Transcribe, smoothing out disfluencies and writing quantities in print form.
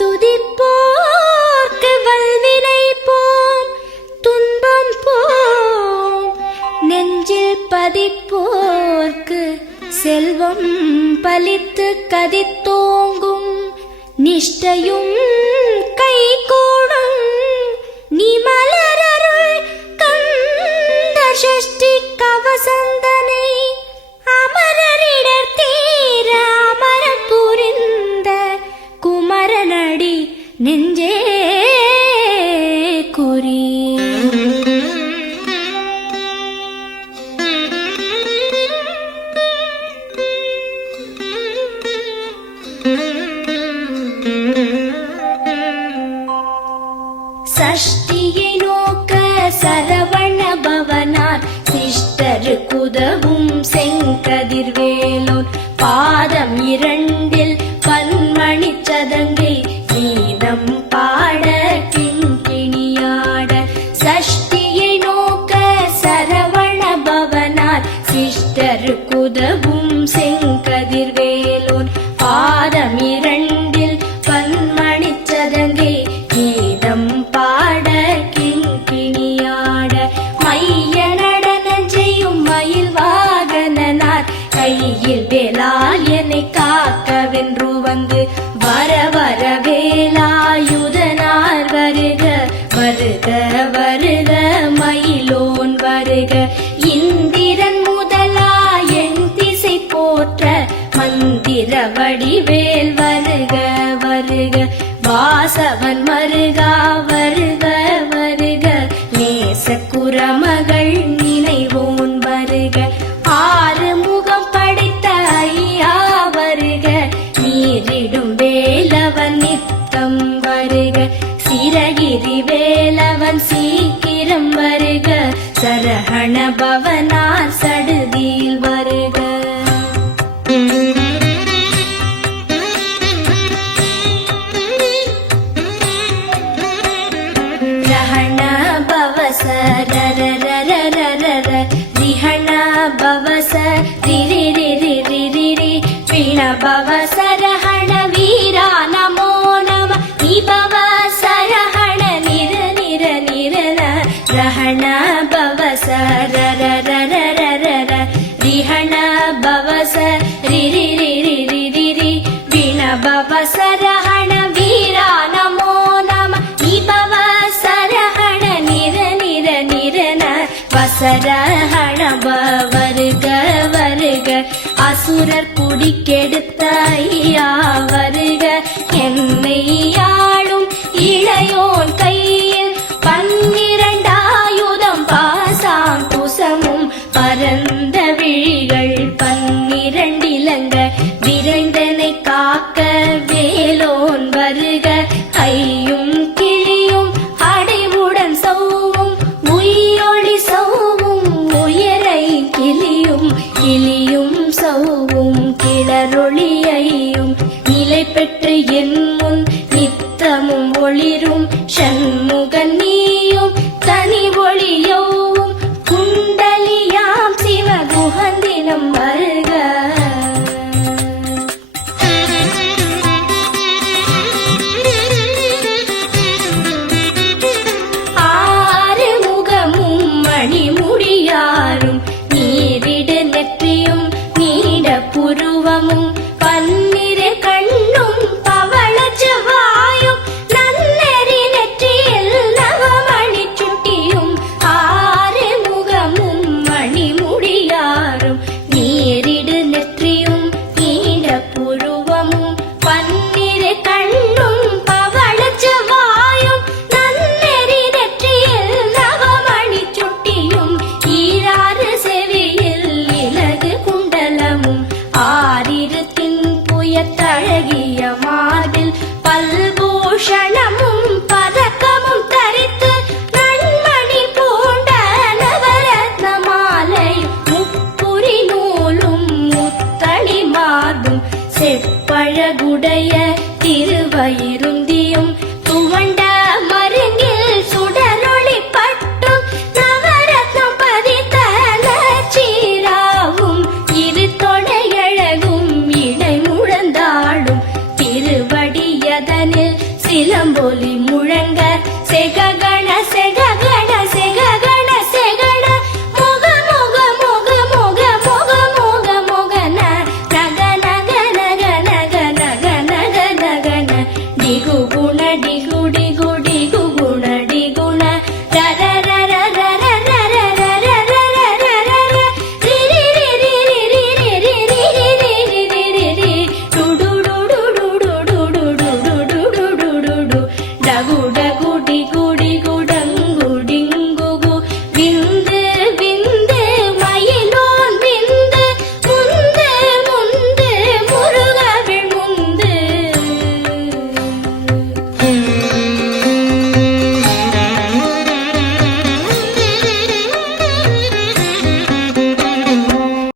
துதிப்போர்க்கு வல்வினை போம் துன்பம் போம், நெஞ்சில் பதிப்போர்க்கு செல்வம் பலித்து கதித்தோங்கும், நிஷ்டையும் கைகூடும் நீ மலரருள் கந்த சஷ்டி கவசந்தனை, அமரரிடர் தீர அமரம் புரிந்த குமரனடி நெஞ்சே குறி. சஷ்டியை நோக்க சரவண பவனார் சிஷ்டருக்குதவும் செங்கதிர்வேலோன், பாதம் இரண்டில் பன்மணி சதங்கை கீதம் பாட கிண்கிணியாட. சஷ்டியை நோக்க சரவண பவனார் சிஷ்டருக்குதவும் செங்கதிர்வேலோன், பாதம் இரண்டில் பன்மணி சதங்கை கீதம் பாட கிண்கிணியாட. மைய நடன செய்யும் மயில் வாகனனார் கையில் வேலால் என்னை காக்கவென்று வந்து, வர வர வேலாயுதனார் வருக வருக வருக மயிலோன் வருக. இந்திரன் முதலா என் திசை போற்ற மந்திர வடிவேல் வருக வருக. வாசவன் மருகா வருக வருக, நேச குரமகள் நினைவோன் வருக. ஆறு முகம் படைத்த ஐயா வருக, நீரிடும் வேலவன் நித்தம் வருக. சிரகிரி வேலவன் சீக்கிரம் வருக, சரஹண பவனார் சடுதியில் வருக. ரஹண பவச ரரரரரரர, ரிஹண பவச ரிரிரிரிரிரிரி, பிண பவச ரஹண வீரா நமோ நம, நிபவ சரஹண நிர நிர நிரன. ரஹண பவச ரரரரரரர, ரிஹண பவச ரிரிரிரிரிரிரி, பிண பவச ரஹண வீரா நமோ நம, நிபவ சரஹண நிர நிர நிரன. வசரஹண வருக வருக, அசுரர் குடிக்கெடுத்த ஐயா வருக. என்னை ஆளும் இளையோன் கையில் பன்னிரண்டாயுதம் பாசாம் குசமும், பரந்த விழிகள் பன்னிரண்டிலங்க விரைந்தனை காக்க வேலோன் வருக. ஐயும் கிளியும் அடைவுடன் சௌவும் உயிரொளி சௌவும், உயரை கிளியும் கிளியும் சௌவும் கிளரொளியையும், நிலை பெற்று என் முன் நித்தமும் ஒளிரும் சண்முகன் நீயும் தனி ஒளியோவும், குண்டலியாம் சிவ குஹந்தினம் வருக. ஆறு முகமும் மணிமுடியாரும், நீரிடு நெற்றியும் நீட புருவமும், பன்னிரு கண்ணும் பவள செவ்வாயும், நன்னெறி நெற்றியில் நவமணி சுட்டியும். ஆறு முகமும் மணிமுடியாரும், நீரிடு நெற்றியும் நீட புருவமும், பன்னிரு கண்ணும் பவள செவ்வாயும், நன்னெறி நெற்றியில் நவமணி சுட்டியும். ஈராறு செவியில் இலகு குண்டலமும், ஆறிரு தின்புயத்தழகிய மார்பில் பல்பூஷணமும் பதக்கமும் தரித்து, நன்மணி பூண்ட நவரத்ன மாலை முப்புரி நூலும் முத்தளி மார்பும், செப்பழகுடைய திருவயிருந்தியும்